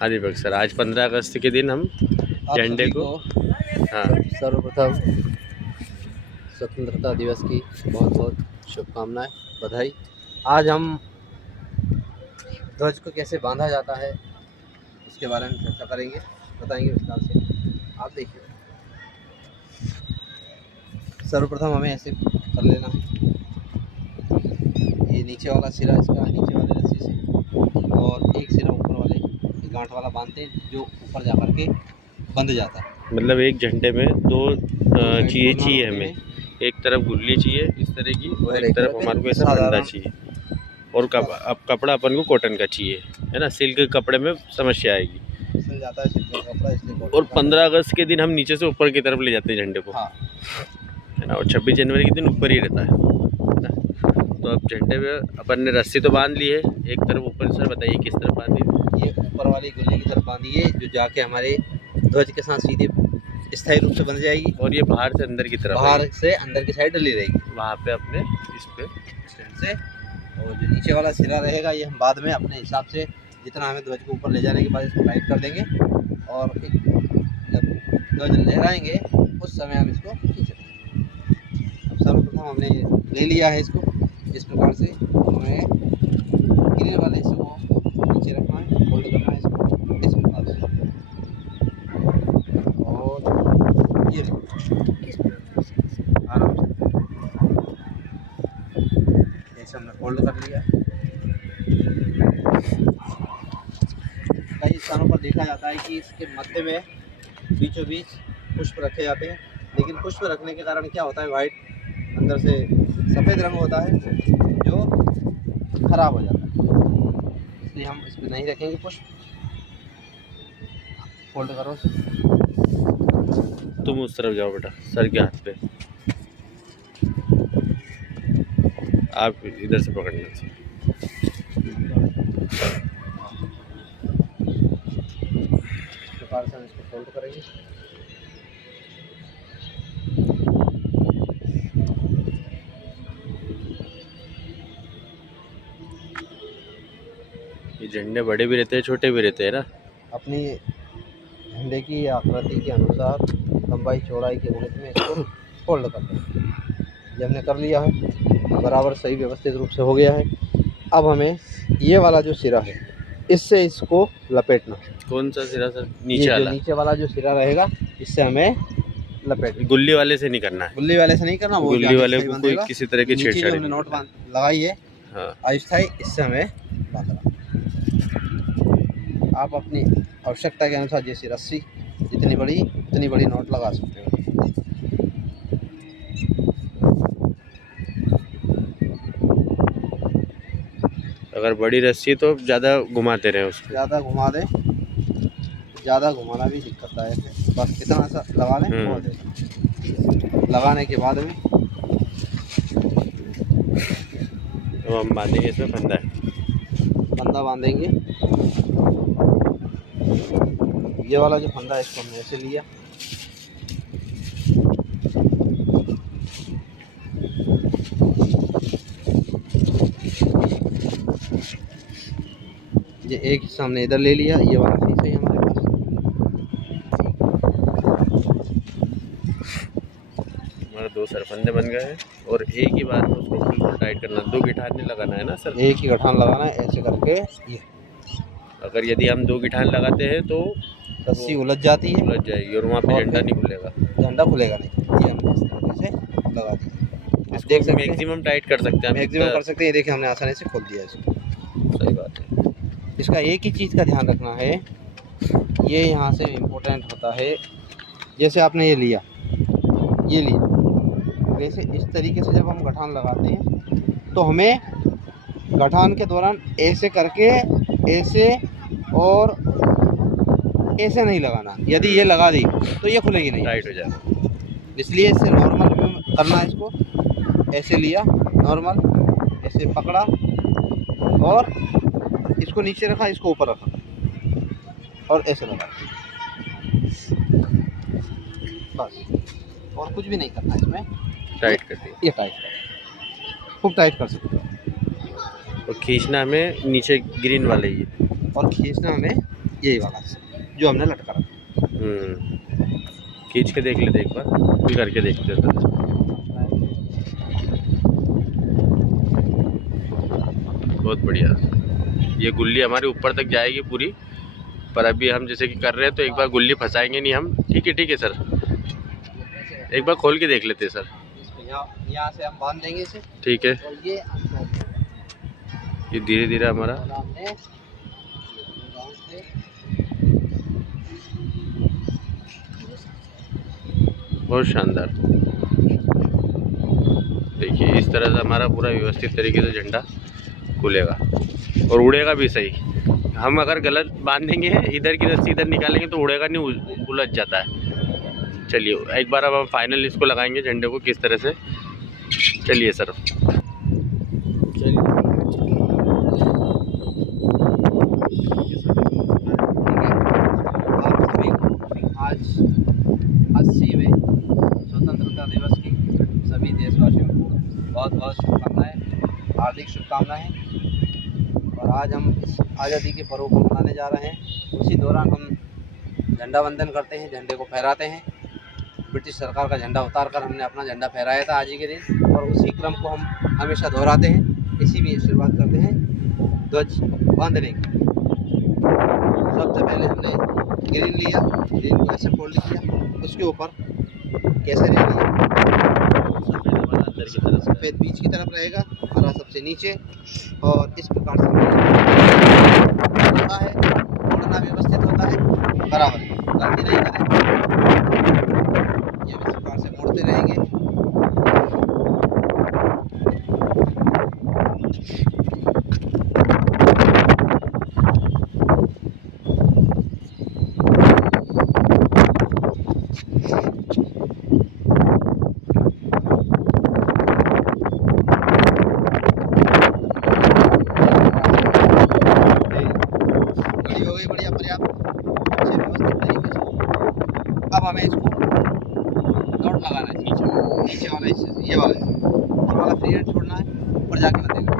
हाँ दीपक सर, आज 15 अगस्त के दिन हम झंडे को हाँ सर्वप्रथम स्वतंत्रता दिवस की बहुत बहुत शुभकामनाएं, बधाई। आज हम ध्वज को कैसे बांधा जाता है उसके बारे में चर्चा करेंगे, बताएंगे विस्तार से। आप देखिए, सर्वप्रथम हमें ऐसे कर लेना है, ये नीचे वाला सिरा इसका नीचे वाले रस्सी से, और एक सिरा ऊपर वाले गांठ वाला बांधते हैं जो ऊपर जा कर के बंध जाता है। मतलब एक झंडे में दो चीज़ें चाहिए होते हमें, हैं, एक तरफ गुल्ली चाहिए इस तरह की और और एक एक तरफ तरफ हमारे को ऐसा साधारण फंदा चाहिए। और अब कपड़ा अपन को कॉटन का चाहिए, है ना, सिल्क के कपड़े में समस्या आएगी। फिसल जाता है सिल्क का कपड़ा, इसलिए और कॉटन का 15 अगस्त के दिन हम नीचे से ऊपर की तरफ ले जाते हैं झंडे को, हाँ, है ना, और 26 जनवरी के दिन ऊपर ही रहता है ना। तो अब झंडे में अपन ने रस्सी तो बांध ली है, एक तरफ ऊपर। सर बताइए किस तरफ बांधी? ये ऊपर वाली गुल्ली की तरफ बांधी है जो जाके हमारे ध्वज के साथ सीधे स्थायी रूप से बन जाएगी, और ये बाहर से अंदर की तरफ बाहर से अंदर की साइड डली रहेगी वहाँ पे अपने इस पे स्टैंड से। और जो नीचे वाला सिरा रहेगा ये हम बाद में अपने हिसाब से जितना हमें ध्वज को ऊपर ले जाने के बाद इसको टाइट कर देंगे, और जब ध्वज लहराएंगे उस समय हम इसको खींचेंगे। अब सर्वप्रथम हमने ले लिया है इसको, इस प्रकार से हमें गिरे वाले हिस्से को नीचे रखना है, होल्ड करना है इसको इस प्रकार से, और ये आराम से ऐसे हमने होल्ड कर लिया है। कई स्थानों पर देखा जाता है कि इसके मध्य में बीचों बीच पुष्प रखे जाते हैं, लेकिन पुष्प रखने के कारण क्या होता है, वाइट अंदर से सफ़ेद रंग होता है जो खराब हो जाता है, इसलिए हम इस पर नहीं रखेंगे पुष्प। होल्ड करो तुम उस तरफ जाओ बेटा, सर के हाथ पे, आप इधर से पकड़ना। इस प्रकार से हम इसको फोल्ड करेंगे। ये झंडे बड़े भी रहते हैं छोटे भी रहते हैं ना। अपनी झंडे की आकृति के अनुसार लंबाई चौड़ाई के गणित में इसको फोल्ड कर लेंगे। ये हमने कर लिया है, बराबर सही व्यवस्थित रूप से हो गया है। अब हमें ये वाला जो सिरा है इससे इसको लपेटना है। कौन सा सिरा सर? नीचे वाला, नीचे वाला जो सिरा रहेगा इससे हमें लपेट, गुल्ली वाले से नहीं करना है, गुल्ली वाले से नहीं करना, वो गुल्ली वाले को कोई किसी तरह की छेड़छाड़ी हमने नोट लगाई है हाँ। अस्थायी, इससे हमें बांधना। आप अपनी आवश्यकता के अनुसार जैसी रस्सी जितनी बड़ी उतनी बड़ी नोट लगा सकते हो। अगर बड़ी रस्सी तो ज़्यादा घुमाते रहे उसको, ज़्यादा घुमा दें, ज़्यादा घुमाना भी दिक्कतदायक है, बस इतना सा लगा लें बहुत है। लगाने के बाद में तो हम बांधेंगे इसमें फंदा है, फंदा बांधेंगे। ये वाला जो फंदा है इसको हमने ऐसे लिया, ये एक हिस्सा हमने इधर ले लिया, ये वाला सही हमारे पास। हमारे 2 सरफंदे बन गए हैं, और एक ही बार में उसको बिल्कुल टाइट करना, 2 गिठार नहीं लगाना है ना सर? एक ही गठान लगाना है ऐसे करके। ये अगर यदि हम 2 गिठार लगाते हैं तो रस्सी उलझ जाती है, उलझ जाएगी और वहाँ पे झंडा नहीं खुलेगा, झंडा खुलेगा नहीं। ये हमने इस तरीके से लगा दिया। इसको देख सकते हैं, मैक्सिमम टाइट कर सकते हैं, मैक्सिमम कर सकते हैं। ये देखिए हमने आसानी से खोल दिया इसको। सही बात है। इसका एक ही चीज़ का ध्यान रखना है, ये यहाँ से इम्पोर्टेंट होता है। जैसे आपने ये लिया, ये लिया, वैसे इस तरीके से जब हम गठान लगाते हैं तो हमें गठान के दौरान ऐसे करके ऐसे और ऐसे नहीं लगाना। यदि ये लगा दी तो ये खुलेगी नहीं, टाइट हो जाएगा। इसलिए इससे नॉर्मल में करना है। इसको ऐसे लिया नॉर्मल, ऐसे पकड़ा और इसको नीचे रखा, इसको ऊपर रखा और ऐसे लगा, बस। और कुछ भी नहीं करना है इसमें, टाइट कर दिया। ये टाइट कर, खूब टाइट कर सकते हो। और खींचना हमें नीचे ग्रीन वाले ही, और खींचना हमें यही वाला जो हमने लटका रखा। खींच के देख लेते एक बार, करके देखते हैं तो। बहुत बढ़िया। ये गुल्ली हमारे ऊपर तक जाएगी पूरी, पर अभी हम जैसे कि कर रहे हैं तो एक बार गुल्ली फंसाएंगे नहीं हम। ठीक है सर, एक बार खोल के देख लेते हैं सर। यहाँ से हम बांध देंगे इसे। ठीक है, और ये धीरे धीरे हमारा बहुत शानदार। देखिए इस तरह से हमारा पूरा व्यवस्थित तरीके से झंडा खुलेगा और उड़ेगा भी सही। हम अगर गलत बांधेंगे, इधर की रस्सी इधर निकालेंगे तो उड़ेगा नहीं, उलझ जाता है। चलिए एक बार अब हम फाइनल इसको लगाएंगे झंडे को किस तरह से। चलिए सर, आज 80वें स्वतंत्रता दिवस की सभी देशवासियों को बहुत बहुत शुभकामनाएं, हार्दिक शुभकामनाएं। और आज हम इस आज़ादी के पर्व को मनाने जा रहे हैं। उसी दौरान हम झंडा वंदन करते हैं, झंडे को फहराते हैं। ब्रिटिश सरकार का झंडा उतार कर हमने अपना झंडा फहराया था आज ही के दिन, और उसी क्रम को हम हमेशा दोहराते हैं। इसी में शुरुआत करते हैं ध्वज बांधने की। सबसे पहले हमने ग्रीन लिया, ग्रीन को ऐसे फोल्ड किया, उसके ऊपर केसरी लिया, सफ़ेद बीच की तरफ रहेगा, हरा सबसे नीचे। और इस प्रकार से होता है, मोड़ना व्यवस्थित होता है, बराबर गलती नहीं करें। ये इस प्रकार से मोड़ते रहेंगे। हो गई बढ़िया, पर्याप्त, अच्छे व्यवस्थित तरीके से। अब हमें इसको नोट लगाना है नीचे वाला हिस्से से, ये वाला हिस्सा, ऊपर वाला फ्री हैंड छोड़ना है, ऊपर जाके बंधेगा।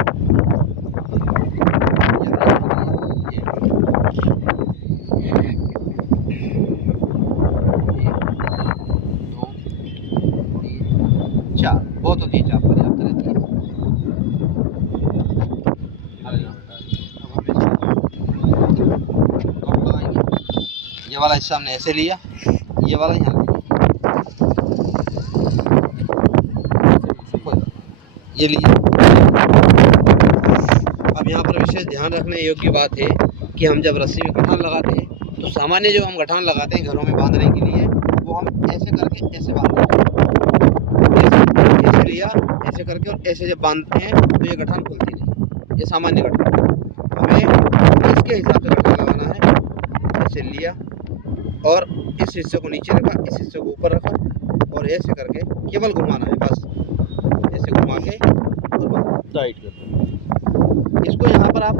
चार बहुत होती है, चार पर्याप्त रहती है। ये वाला हिस्सा हमने ऐसे लिया, ये वाला यहाँ ये लिया। अब यहाँ पर विशेष ध्यान रखने योग्य बात है कि हम जब रस्सी में गठान लगाते हैं तो सामान्य जो हम गठान लगाते हैं घरों में बांधने के लिए, वो हम ऐसे करके ऐसे बांधते हैं। ऐसे लिया, ऐसे करके, और ऐसे जब बांधते हैं तो ये गठान खुलती नहीं, ये सामान्य गठान। हमें इसके हिसाब से गठान लगाना है। ऐसे लिया और इस हिस्से को नीचे रखा, इस हिस्से को ऊपर रखा, और ऐसे करके केवल घुमाना है, बस ऐसे घुमा के और टाइट कर। इसको यहाँ पर आप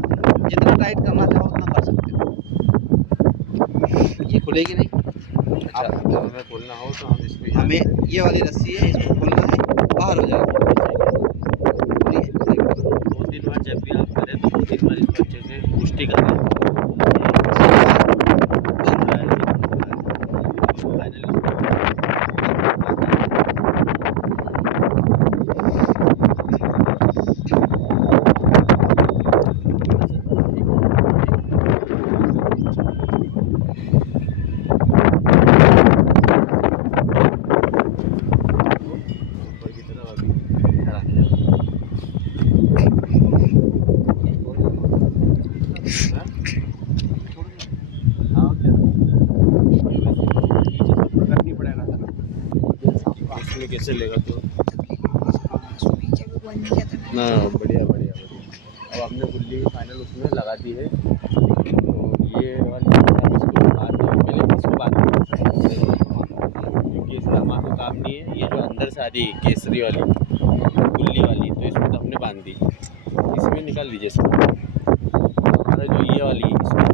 जितना टाइट करना चाहो उतना कर सकते हो। ये खुलेगी नहीं। अच्छा, जब हमें खोलना हो तो हम इसको, हमें ये वाली रस्सी है, इसको खोलना है, बाहर हो जाएगा। 2-3 बार जब भी आप करें तो 2-3 बार इसको अच्छे से पुष्टि करें। कैसे लेगा तो ना, बढ़िया। अब हमने गुल्ली फाइनल उसमें लगा दी है। तो ये वाली इसको बांध दो, पहले इसको बांध दो, क्योंकि इसका हमारा काम नहीं है। ये जो अंदर से आ रही है केसरी वाली गुल्ली वाली, तो इसको तो हमने बांध दी, इसमें निकाल दीजिए इसको। हमारा जो ये वाली इसको